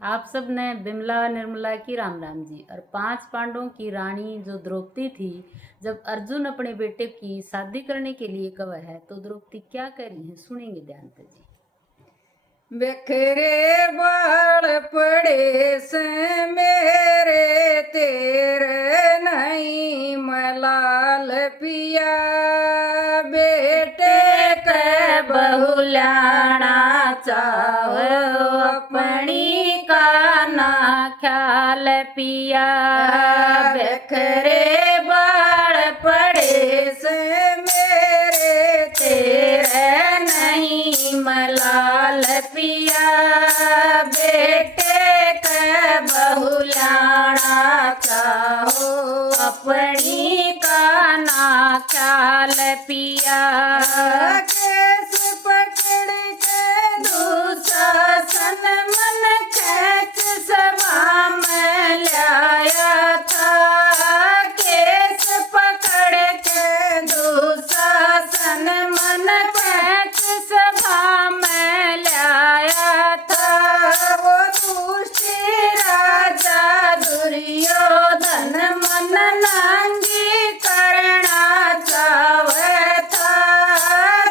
आप सब ने बिमला निर्मला की राम राम जी। और 5 पांडवों की रानी जो द्रौपदी थी, जब अर्जुन अपने बेटे की शादी करने के लिए कहा है तो द्रौपदी क्या कह रही है, सुनेंगे ध्यान से जी। बिखरे बाल पड़े से मेरे तेरे नहीं मलाल पिया, बेटे के बहुलाना चाहो अपनी का ना ख्याल पिया। बिखरे बाल पड़े से मेरे तेरे नहीं मलाल पिया, बेटे के बहुलाना चाहो अपनी का ना ख्याल पिया। केस पकड़ के दुशासन मन खेच सभा में लाया था, केस पकड़ के दुशासन मन खेच सभा में लाया था, वो दुष्टी राजा दुर्योधन मन नांगी करना चाहे था,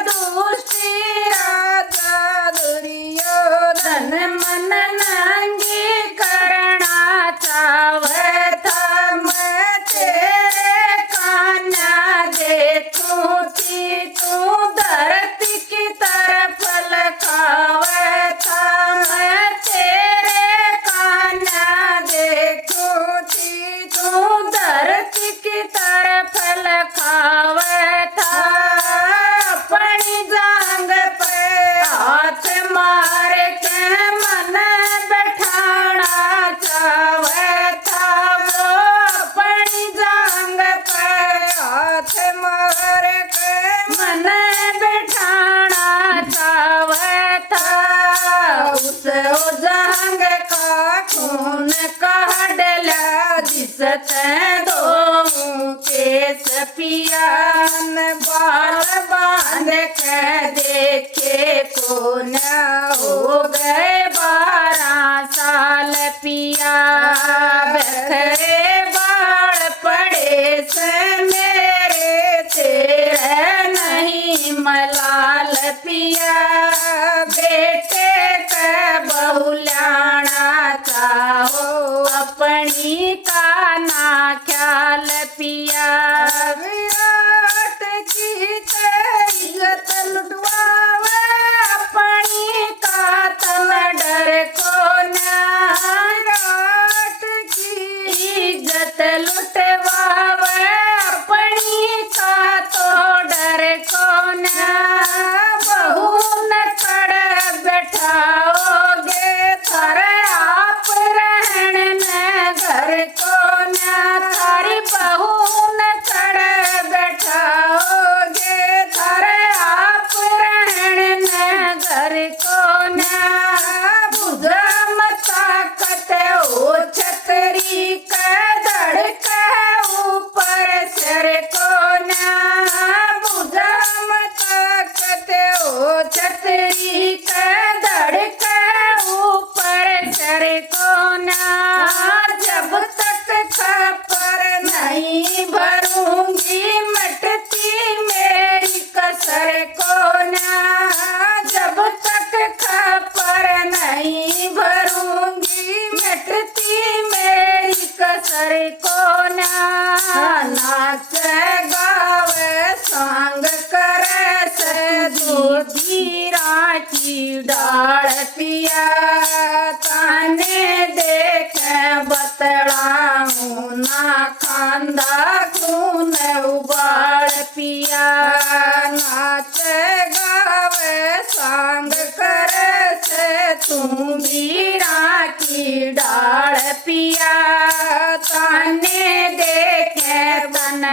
दुष्टी राजा दुर्योधन मन नांगी करना चाहे था। मैं तेरे कान्हा देखूं थी तू धरती की तरफ लखावे था, मैं तेरे कान्हा देखूं थी तू धरती की तरफ लखावे था, अपनी जांग पे हाथ मार के मन बैठाना चाहे था, वो अपनी जांग पे हाथ मार के मन बैठाना चाहे था। उस जांग का खून काढ़ लिया जिससे दो केस पियान, बाल बांध के देखे को न हो गए 12 साल पिया। बिखरे बाल पड़े से मेरे तेरे नहीं मलाल पिया, बेटे के बहुलाना चाहो अपनी का ना ख्याल पिया। विराट की इज्जत लुटवावे अपनी का तन डर को विराट की इज्जत लुटवावे अपनी का तो डर को ना, बहू न कर बैठाओगे थारे आप रहने न घर को न, थारी बहू न कर बैठाओगे थारे आप रहने न घर को न, बुझम ताकत हो छतरी का धड़का ऊपर सर को न, बुझम ताकत हो छतरी का धड़का ऊपर सर को न, जब तक खपर नहीं भरूंगी मिटती मेरी कसर को न, जब तक खपर नहीं भरूंगी मिटती मेरी कसर को न, नाच गावे सांग करे से दूधी राची डाल पिया, ताने देख बतड़ाऊं ना खांदा खून उबाल पिया, नाच गावे सांग करे से तुम बीरा की डाल पिया, ताने देखे तन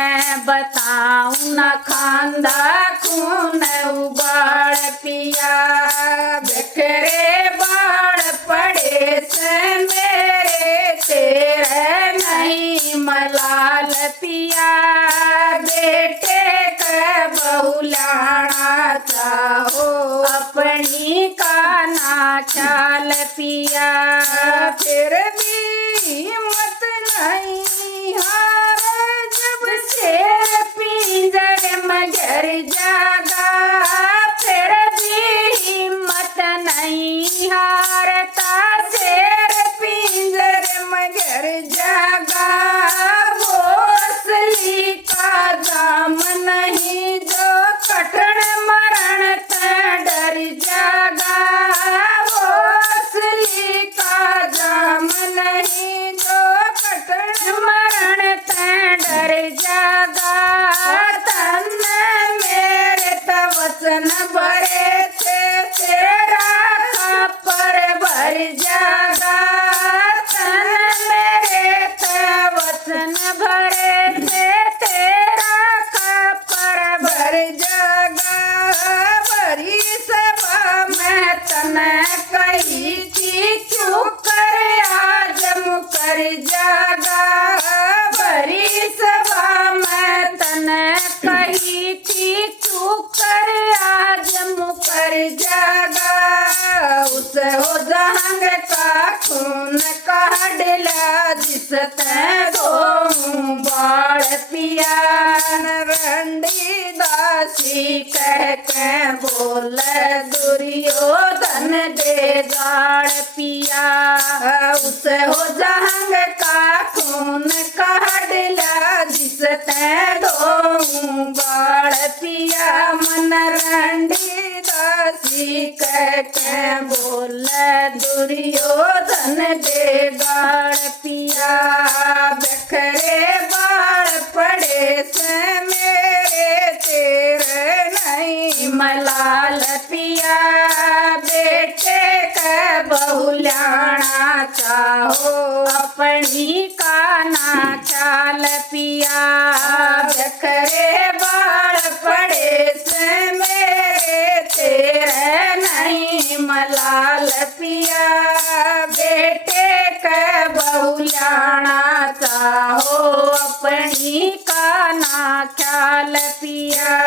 बताऊं न खांदा खून उबाल पिया, बिखरे बाल पड़े से मेरे तेरे नहीं मलाल पिया, बेटे के बहुलाना चाहो अपनी का ना ख्याल पिया। फिर भी हिम्मत नहीं हारे जब शेर पिंजरे में गिर जागा। फिर भी हिम्मत नहीं हारता शेर पिंजरे में गिर जागा। वो असली का दाम नहीं जो कठिन मरण से डर जागा। वो असली का दाम नहीं जो कठिन मरण से डर जागा। तन मेरे तवचन भरे थे तेरा खापर भर जागा। तन मेरे तवचन भरे थे तेरा खापर भर जागा। भरी सभा में तने कही थी क्यों कर आज मुकर जागा। भरी सभा में तने कही थी क्यों कर आज मुकर जागा। उसे हो जंग का खून का डिला जिस ते दो बाढ़ पिया। रंडी दासी कह के बोल दुर्योधन दे गाड़ पिया। उसे हो जंग का खून का डिला जिस ते दो बाढ़ पिया। मन रंडी दासी कह के बोल दुर्योधन दे गाड़ पिया। बखरे बाढ़ पड़े से मेरे तेरे नहीं मलाल पिया। बेटे का बहुलाना चाहो अपनी का ना चाल पिया। बखरे बाढ़ पड़े से मेरे तेरे नहीं मलाल पिया। बेटे का बहुलाना चाहो अपनी का ना ख्याल पिया।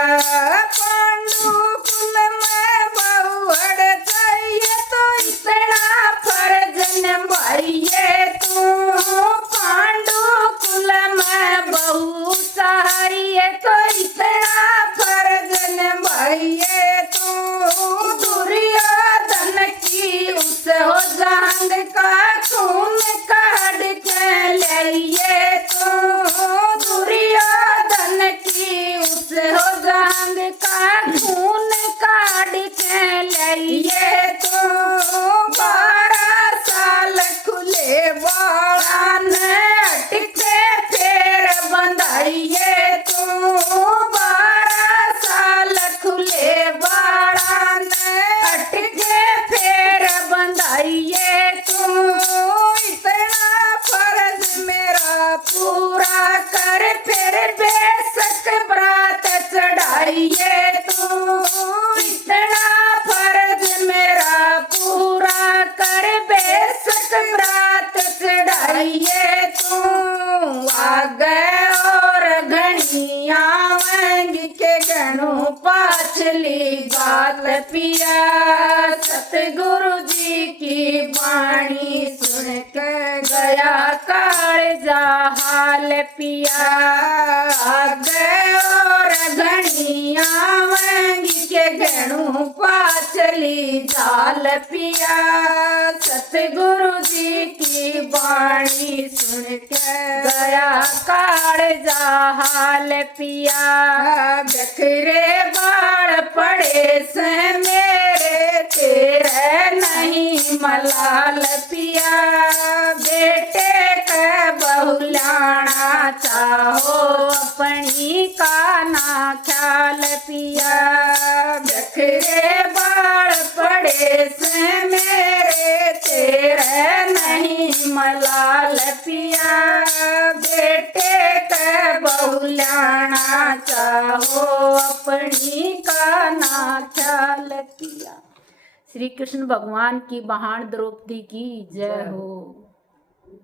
पांडु कुल में बहुड़ चाहिए तो इतना फर्ज निभाइए तू। पांडु कुल में बहु चाहिए तो इतना फर्ज निभाइए तू। दुर्योधन की उस हो जंग का खून काढ़ के लाइए तू। दुर्योधन की उस हो जंग का खून काढ़ के लाइए तू। 12 साल खुले बाड़ान अटके फेर बंधाइए तू। 12 साल खुले बाड़ान अटके फेर बंधाइए तू। इतना फर्ज मेरा पूरा कर फिर बेशक बरात चढ़ाइए तू। इतना फर्ज मेरा पूरा कर बेशक बरात चढ़ाइए तू। आगे और घनिया वंग के गणु पाछली बात पिया। सतगुरु जी की वाणी सुन के गया कालजा हाल पिया। आगे और घनिया वंग के गणु पाछली जाल पिया। सतगुरु जी की वाणी सुन के गया कालजा हाल पिया। बखरे बाढ़ पड़े से मेरे तेरे नहीं मलाल पिया। बेटे का बहुलाना चाहो अपनी का ना ख्याल पिया। बखरे बाढ़ पड़े से मेरे तेरे नहीं मलाल पिया। बेटे का बहुलाना चाहो अपनी का ना ख्याल पिया। श्री कृष्ण भगवान की महान द्रौपदी की जय हो।